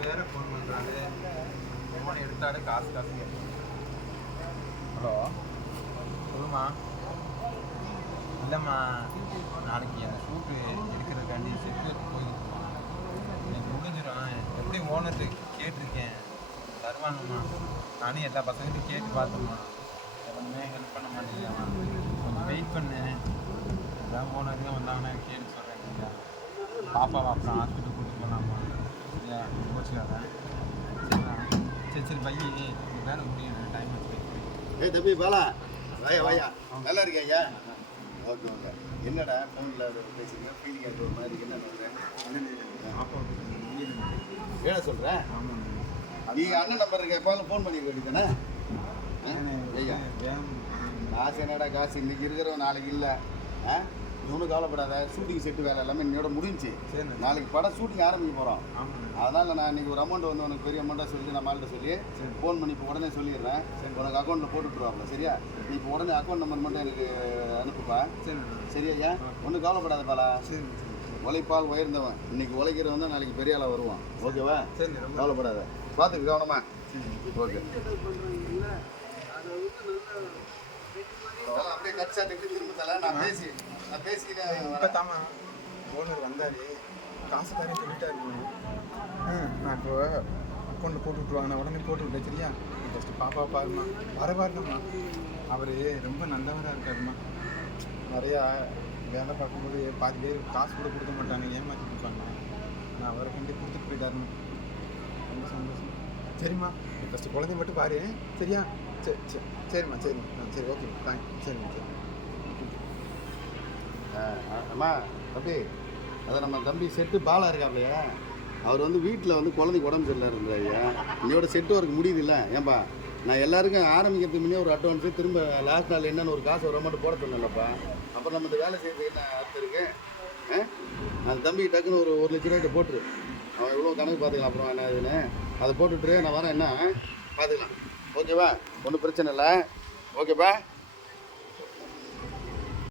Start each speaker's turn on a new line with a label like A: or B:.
A: பேரை ஃபோன் பண்ணுறாங்க ஃபோன் எடுத்தாலே காசு காசு ஹலோ சொல்லுமா இல்லைம்மா நாளைக்கு அந்த ஷூட்டு எடுக்கிறதுக்காண்டி செட்டு போயிருக்கோம் எனக்கு முடிஞ்சிடும். எப்படி ஓனர் கேட்டிருக்கேன். தருவானுமா நானும் எல்லா பசங்களையும் கேட்டு பார்த்தோம்மா. எல்லாமே ஹெல்ப் பண்ண மாட்டேங்கம்மா கொஞ்சம் வெயிட் பண்ணு. எல்லாம் ஓனருங்க வந்தாங்கன்னா கேட்டு சொல்கிறேன் பாப்பா அப்புறம் ஹாஸ்பிட்டல் கோச்சுக்காத சரி சரி உங்கள் வேலை முடியும் டைம்
B: ஏய் தம்பி பாலா வாயா வாயா. நல்லா இருக்கியா ஐயா? Okay okay. என்னடா ஃபோனில் பேசுங்க ஃபீலிங் ஆகிற ஒரு மாதிரி என்ன சொல்கிறேன் என்ன சொல்கிறேன் நீ அண்ணன் நம்பர் இருக்க எப்பாலும் ஃபோன் பண்ணி வேண்டியதானே ஐயா காசு என்னடா காசு இன்னைக்கு இருக்கிறவன் நாளைக்கு இல்லை. நீ ஒன்றும் கவலைப்படாத ஷூட்டிங் செட்டு வேலை எல்லாமே என்னோட முடிஞ்சு. நாளைக்கு படம் ஷூட்டிங் ஆரம்பிக்க போகிறோம் அதனால் நான் இன்னைக்கு ஒரு அமௌண்ட் வந்து உனக்கு பெரிய அமௌண்ட்டாக சொல்லி நான் மால்கிட்ட சொல்லி ஃபோன் பண்ணி இப்போ உடனே சொல்லிடுறேன். உனக்கு அக்கௌண்ட்டில் போட்டுவிட்ருவாப்ல சரியா? நீ இப்போ உடனே அக்கௌண்ட் நம்பர் மட்டும் எனக்கு அனுப்புப்பா. சரியா ஐயா ஒன்றும் கவலைப்படாத பாலா.
A: சரி
B: உழைப்பால் உயர்ந்தவன். இன்னைக்கு உழைக்கிறவன் தான் நாளைக்கு பெரிய ஆளாக வருவான். ஓகேவா? கவலைப்படாத. பார்த்துக்க கவனமா. ஓகே. அப்படியே கட் ஷாட் எப்படி திரும்ப தல நான் பேசி நான் பேசிக்கிட்டே
A: இப்போ
B: வரேன்.
A: தாமா ஓனர் வந்தார். காசு தரேன் சொல்லிட்டாரு நான் இப்போ அக்கௌண்ட்டில் போட்டு விட்ருவாங்க நான் உடனே போட்டு விட்டேன் சரியா ஃபஸ்ட்டு பாப்பா பாருமா வர பாருங்கம்மா. அவர் ரொம்ப நல்லவராக இருக்காருமா நிறையா வேலை பார்க்கும்போது பாதி பேர் காசு கூட கொடுக்க மாட்டாங்க. ஏமாற்றி கொடுப்பாங்க நான் அவரை கண்டு கொடுத்துட்டு போயிட்டாருமா ரொம்ப சந்தோஷம். சரிம்மா. ஃபஸ்ட்டு குழந்தைய மட்டும் பாரு. சரியா? சரி சரி. சரிம்மா சரிம்மா. ஆ சரி ஓகே தேங்க் சரிம்மா சரி
B: அம்மா தம்பி. அதை நம்ம தம்பி செட்டு பாலா இருக்காப்லையா அவர் வந்து வீட்டில் வந்து குழந்தைக்கு உடம்பு சரியில்லை இருந்தாருயா இன்னையோட செட்டு ஒர்க் முடியுதுல்ல ஏன்பா நான் எல்லாருக்கும் ஆரம்பிக்கிறதுக்கு முன்னே ஒரு அட்வான்ஸு திரும்ப லாஸ்ட் நாள் என்னென்னு ஒரு காசு ஒரு மட்டும் போட சொன்னேன்லப்பா. அப்புறம் நம்ம இந்த வேலை செய்யறதுக்கு என்ன அர்த்தம் இருக்கு? ஆ? அந்த தம்பி டக்குன்னு ஒரு ஒரு லட்ச ரூபாய்க்கு போட்டுரு. அவன் எவ்வளோ கணக்கு பார்த்துக்கலாம். அப்புறம் என்ன இதுன்னு அதை போட்டுட்டு நான் வரேன். என்ன? பார்த்துக்கலாம். ஓகேவா? ஒன்றும் பிரச்சனை இல்லை. ஓகேப்பா?